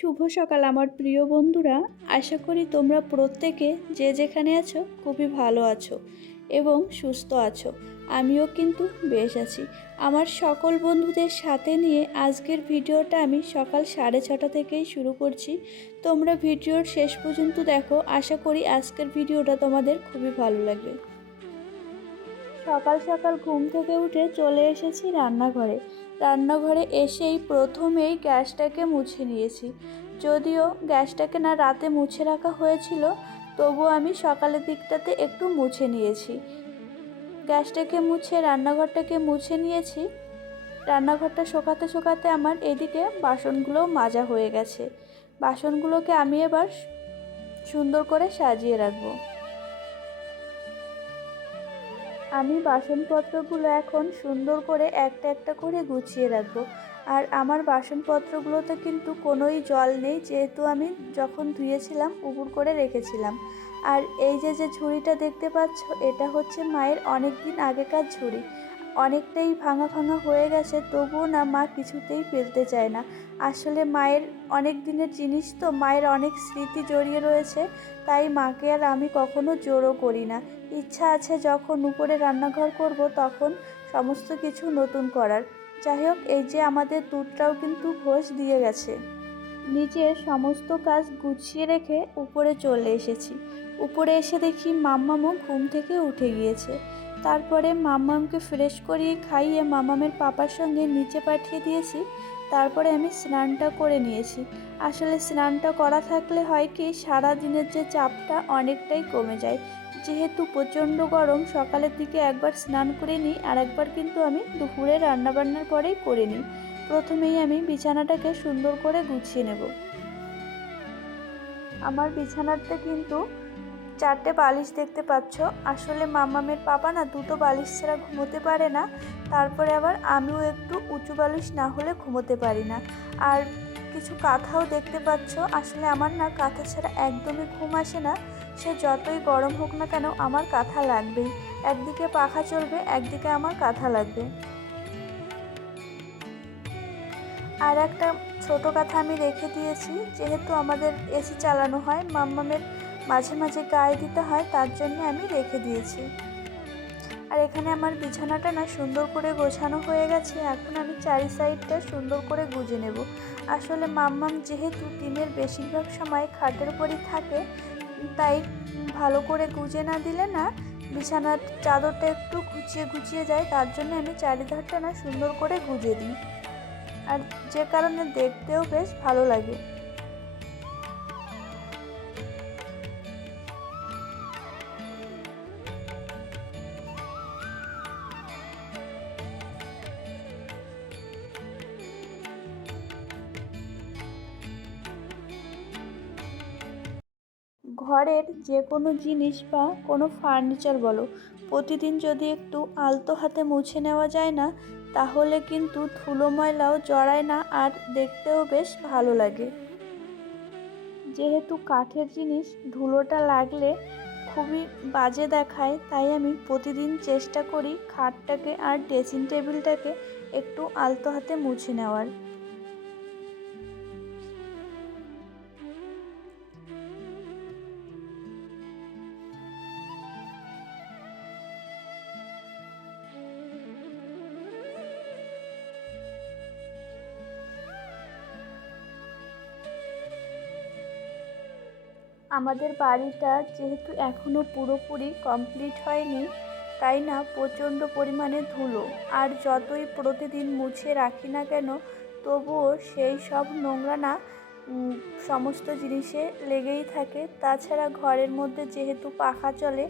শুভ সকাল, আমার প্রিয় বন্ধুরা। আশা করি তোমরা প্রত্যেকে যে যেখানে আছো খুবই ভালো আছো এবং সুস্থ আছো। আমিও কিন্তু বেশ আছি। আমার সকল বন্ধুদের সাথে নিয়ে আজকের ভিডিওটা আমি সকাল সাড়ে ছটা থেকেই শুরু করছি। তোমরা ভিডিওর শেষ পর্যন্ত দেখো। আশা করি আজকের ভিডিওটা তোমাদের খুবই ভালো লাগবে। সকাল সকাল ঘুম থেকে উঠে চলে এসেছি রান্নাঘরে। রান্নাঘরে এসেই প্রথমেই গ্যাসটাকে মুছে নিয়েছি। যদিও গ্যাসটাকে না রাতে মুছে রাখা হয়েছিল তবু আমি সকালের দিকটাতে একটু মুছে নিয়েছি। গ্যাসটাকে মুছে, রান্নাঘরটাকে মুছে নিয়েছি। রান্নাঘরটা শোকাতে শোকাতে আমার এদিকে বাসনগুলো মাজা হয়ে গেছে। বাসনগুলোকে আমি এবার সুন্দর করে সাজিয়ে রাখব। আমি বাসনপত্রগুলো এখন সুন্দর করে একটা একটা করে গুছিয়ে রাখব। আর আমার বাসনপত্রগুলোতে কিন্তু কোনোই জল নেই, যেহেতু আমি যখন ধুয়েছিলাম উপুর করে রেখেছিলাম। আর এই যে যে ঝুড়িটা দেখতে পাচ্ছ, এটা হচ্ছে মায়ের অনেক দিন আগেকার ঝুড়ি। অনেকটাই ভাঙা ভাঙা হয়ে গেছে, তবুও না মা কিছুতেই ফেলতে চায় না। আসলে মায়ের অনেক দিনের জিনিস তো, মায়ের অনেক স্মৃতি জড়িয়ে রয়েছে, তাই মাকে আর আমি কখনো জোরও করি না। ইচ্ছা আছে যখন উপরে রান্নাঘর করব, তখন সমস্ত কিছু নতুন করার। যাই হোক, এই যে আমাদের দুধটাও কিন্তু ঘোষ দিয়ে গেছে। নিচের সমস্ত কাজ গুছিয়ে রেখে উপরে চলে এসেছি। উপরে এসে দেখি মাম্মামও ঘুম থেকে উঠে গিয়েছে। তারপরে মাম্মামকে ফ্রেশ করিয়ে খাইয়ে মামামের পাপার সঙ্গে নিচে পাঠিয়ে দিয়েছি। তারপরে আমি স্নানটা করে নিয়েছি। আসলে স্নানটা করা থাকলে হয় কি সারা দিনের যে চাপটা অনেকটাই কমে যায়। যেহেতু প্রচণ্ড গরম, সকালের দিকে একবার স্নান করে নিই আর একবার কিন্তু আমি দুপুরে রান্নাবান্নার পরেই করে নিই। প্রথমেই আমি বিছানাটাকে সুন্দর করে গুছিয়ে নেব। আমার বিছানাটা কিন্তু চারটে বালিশ দেখতে পাচ্ছ। আসলে মামামের পাপা না দুটো বালিশ ছাড়া ঘুমোতে পারে না। তারপরে আবার আমিও একটু উঁচু বালিশ না হলে ঘুমোতে পারি না। আর কিছু কাঁথাও দেখতে পাচ্ছ। আসলে আমার না কাঁথা ছাড়া একদমই ঘুম আসে না। সে যতই গরম হোক না কেন আমার কাঁথা লাগবেই। একদিকে পাখা চলবে, একদিকে আমার কাঁথা লাগবে। আর একটা ছোট কাঁথা আমি রেখে দিয়েছি। যেহেতু আমাদের এসি চালানো হয় মাম্মামের মাঝে মাঝে গায়ে দিতে হয়, তার জন্য আমি রেখে দিয়েছি। আর এখানে আমার বিছানাটা না সুন্দর করে গোছানো হয়ে গেছে, এখন আমি চারি সাইডটা সুন্দর করে গুজে নেব। আসলে মাম্মাম যেহেতু দিনের বেশিরভাগ সময় খাটের উপরই থাকে, তাই ভালো করে গুজে না দিলে না বিছানার চাদরটা একটু ঘুচিয়ে ঘুচিয়ে যায়, তার জন্য আমি চারিধারটা না সুন্দর করে গুজে দিই। আর যে কারণে দেখতেও বেশ ভালো লাগে। ঘরের যে কোনো জিনিস বা কোনো ফার্নিচার বলো, প্রতিদিন যদি একটু আলতো হাতে মুছে নেওয়া যায় না, তাহলে কিন্তু ধুলো ময়লাও জড়ায় না আর দেখতেও বেশ ভালো লাগে। যেহেতু কাঠের জিনিস ধুলোটা লাগলে খুবই বাজে দেখায়, তাই আমি প্রতিদিন চেষ্টা করি খাটটাকে আর ড্রেসিং টেবিলটাকে একটু আলতো হাতে মুছে নেওয়ার। আমাদের বাড়িটা যেহেতু এখনও পুরোপুরি কমপ্লিট হয়নি, তাই না প্রচণ্ড পরিমাণে ধুলো। আর যতই প্রতিদিন মুছে রাখি না কেন, তবুও সেই সব নোংরা না সমস্ত জিনিসে লেগেই থাকে। তাছাড়া ঘরের মধ্যে যেহেতু পাখা চলে,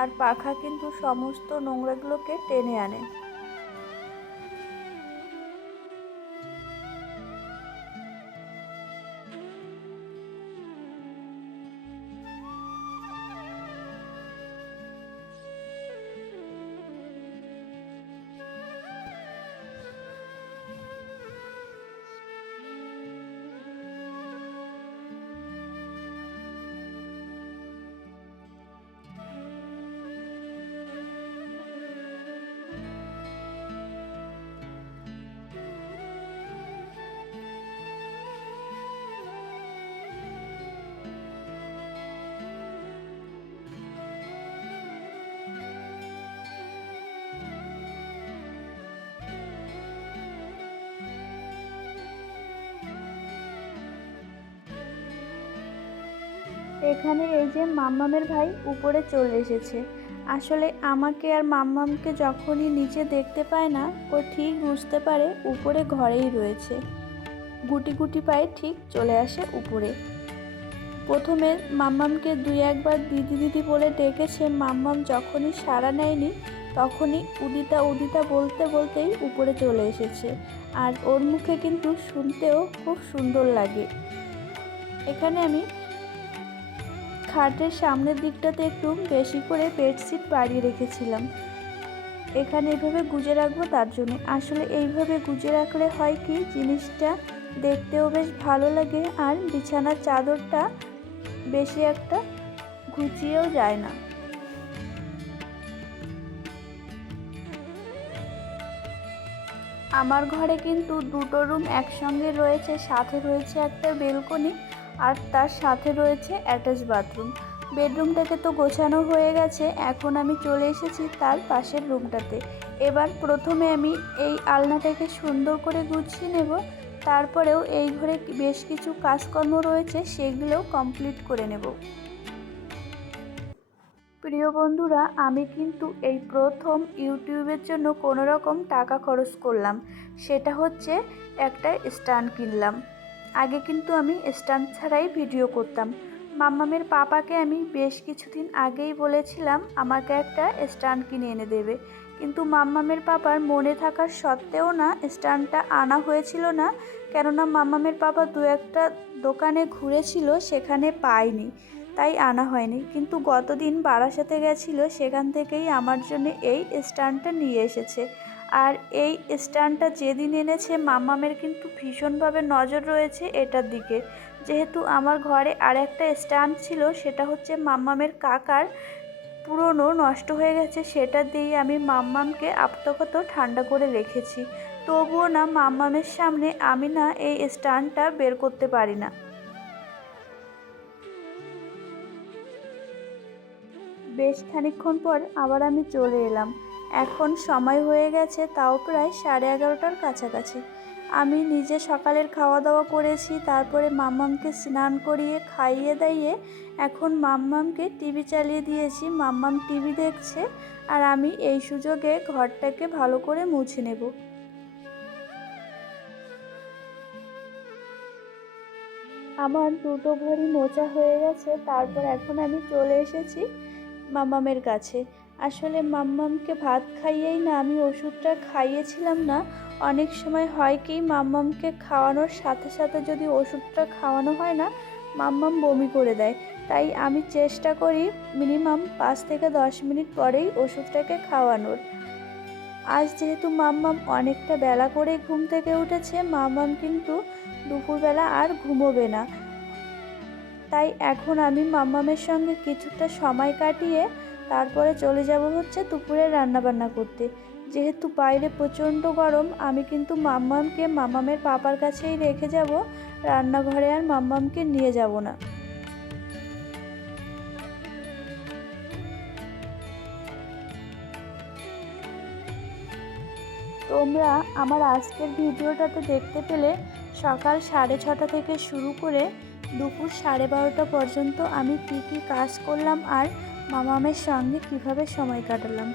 আর পাখা কিন্তু সমস্ত নোংরাগুলোকে টেনে আনে। এখানে এই যে মাম্মামের ভাই উপরে চলে এসেছে। আসলে আমাকে আর মাম্মামকে যখনই নিচে দেখতে পায় না, ও ঠিক বুঝতে পারে উপরে ঘরেই রয়েছে। গুটি গুটি পায়ে ঠিক চলে আসে উপরে। প্রথমে মাম্মামকে দুই একবার দিদি দিদি বলে ডেকেছে, মাম্মাম যখনই সাড়া নেয়নি তখনই উদিতা উদিতা বলতে বলতেই উপরে চলে এসেছে। আর ওর মুখে কিন্তু শুনতেও খুব সুন্দর লাগে। এখানে আমি খাটের সামনের দিকটাতে একটু বেশি করে বেডশিট বাড়িয়ে রেখেছিলাম। এখানে এভাবে গুজে রাখব তার জন্য। আসলে এইভাবে গুজে রাখলে হয় কি, জিনিসটা দেখতেও বেশ ভালো লাগে আর বিছানার চাদরটা বেশি একটা ঘুচিয়েও যায় না। আমার ঘরে কিন্তু দুটো রুম একসঙ্গে রয়েছে, সাথে রয়েছে একটা বেলকনি। আর তার সাথে রয়েছে অ্যাটাচ বাথরুম। বেডরুমটাকে তো গোছানো হয়ে গেছে, এখন আমি চলে এসেছি তার পাশের রুমটাতে। এবার প্রথমে আমি এই আলনাটাকে সুন্দর করে গুছিয়ে নেব, তারপরেও এই ঘরে বেশ কিছু কাজকর্ম রয়েছে, সেগুলোও কমপ্লিট করে নেব। প্রিয় বন্ধুরা, আমি কিন্তু এই প্রথম ইউটিউবের জন্য কোনো রকম টাকা খরচ করলাম। সেটা হচ্ছে একটা স্ট্যান্ড কিনলাম। আগে কিন্তু আমি স্ট্যান্ড ছাড়াই ভিডিও করতাম। মাম্মামের পাপাকে আমি বেশ কিছুদিন আগেই বলেছিলাম, আমাকে একটা স্ট্যান্ড কিনে এনে দেবে। কিন্তু মাম্মামের পাপার মনে থাকার সত্ত্বেও না স্ট্যান্ডটা আনা হয়েছিল না, কেননা মাম্মামের পাপা দু একটা দোকানে ঘুরেছিল, সেখানে পায়নি, তাই আনা হয়নি। কিন্তু গতদিন বারাসাতে গেছিল, সেখান থেকেই আমার জন্য এই স্ট্যান্ডটা নিয়ে এসেছে। আর এই স্ট্যান্ডটা যেদিন এনেছে মাম্মামের কিন্তু ভীষণভাবে নজর রয়েছে এটার দিকে। যেহেতু আমার ঘরে আর একটা স্ট্যান্ড ছিল, সেটা হচ্ছে মাম্মামের কাকার পুরনো নষ্ট হয়ে গেছে, সেটা দিয়ে আমি মাম্মামকে আপাতত ঠান্ডা করে রেখেছি। তবুও না মাম্মামের সামনে আমি না এই স্ট্যান্ডটা বের করতে পারি না। বেশ খানিক্ষণ পর আবার আমি চলে এলাম। এখন সময় হয়ে গেছে তাও প্রায় সাড়ে এগারোটার কাছাকাছি। আমি নিজে সকালের খাওয়া দাওয়া করেছি, তারপরে মাম্মামকে স্নান করিয়ে খাইয়ে দাইয়ে এখন মাম্মামকে টিভি চালিয়ে দিয়েছি। মাম্মাম টিভি দেখছে আর আমি এই সুযোগে ঘরটাকে ভালো করে মুছে নেব। আমার দুটো ঘরই মোচা হয়ে গেছে, তারপর এখন আমি চলে এসেছি মাম্মামের কাছে। আসলে মাম্মামকে ভাত খাইয়েই না, আমি ওষুধটা খাইয়েছিলাম না। অনেক সময় হয় কি, মাম্মামকে খাওয়ানোর সাথে সাথে যদি ওষুধটা খাওয়ানো হয় না, মাম্মাম বমি করে দেয়। তাই আমি চেষ্টা করি মিনিমাম পাঁচ থেকে দশ মিনিট পরেই ওষুধটাকে খাওয়ানোর। আজ যেহেতু মাম্মাম অনেকটা বেলা করে ঘুম থেকে উঠেছে, মাম্মাম কিন্তু দুপুরবেলা আর ঘুমোবে না। তাই এখন আমি মাম্মামের সঙ্গে কিছুটা সময় কাটিয়ে তারপরে চলে যাব হচ্ছে দুপুরে রান্নাবান্না করতে। যেহেতু বাইরে প্রচণ্ড গরম, আমি কিন্তু মাম্মামকে মামামের পাপার কাছেই রেখে যাব। রান্নাঘরে আর মাম্মামকে নিয়ে যাব না। তোমরা আমার আজকের ভিডিওটাতে দেখতে পেলে, সকাল সাড়ে ছটা থেকে শুরু করে দুপুর সাড়ে বারোটা পর্যন্ত আমি কী কী কাজ করলাম আর মামামের সঙ্গে কীভাবে সময় কাটালাম।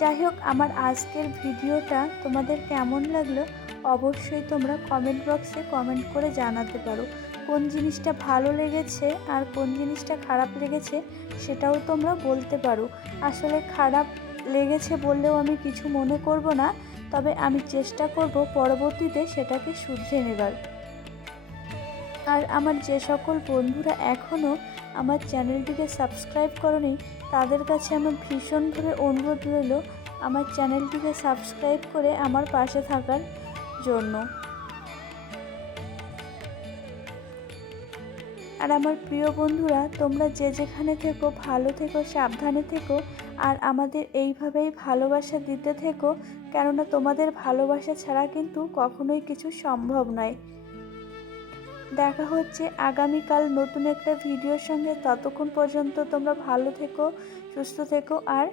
যাই হোক আমার আজকের ভিডিওটা তোমাদের কেমন লাগল অবশ্যই তোমরা কমেন্ট বক্সে কমেন্ট করে জানাতে পারো। কোন জিনিসটা ভালো লেগেছে আর কোন জিনিসটা খারাপ লেগেছে সেটাও তোমরা বলতে পারো। আসলে খারাপ লেগেছে বললেও আমি কিছু মনে করব না, তবে আমি চেষ্টা করব পরবর্তীতে সেটাকে শুধরে নেবার। আর আমার যে সকল বন্ধুরা এখনও আমার চ্যানেলটিকে সাবস্ক্রাইব করনি, তাদের কাছে আমার ভীষণভাবে অনুরোধ রইল আমার চ্যানেলটিকে সাবস্ক্রাইব করে আমার পাশে থাকার জন্য। আর আমার প্রিয় বন্ধুরা, তোমরা যে যেখানে থেকো, ভালো থেকো, সাবধানে থেকো, আর আমাদের এইভাবেই ভালোবাসা দিতে থেকো, কেননা তোমাদের ভালোবাসা ছাড়া কিন্তু কখনোই কিছু সম্ভব নয়। দেখা হচ্ছে আগামীকাল নতুন একটা ভিডিওর সঙ্গে। ততক্ষণ পর্যন্ত তোমরা ভালো থেকো, সুস্থ থেকো, আর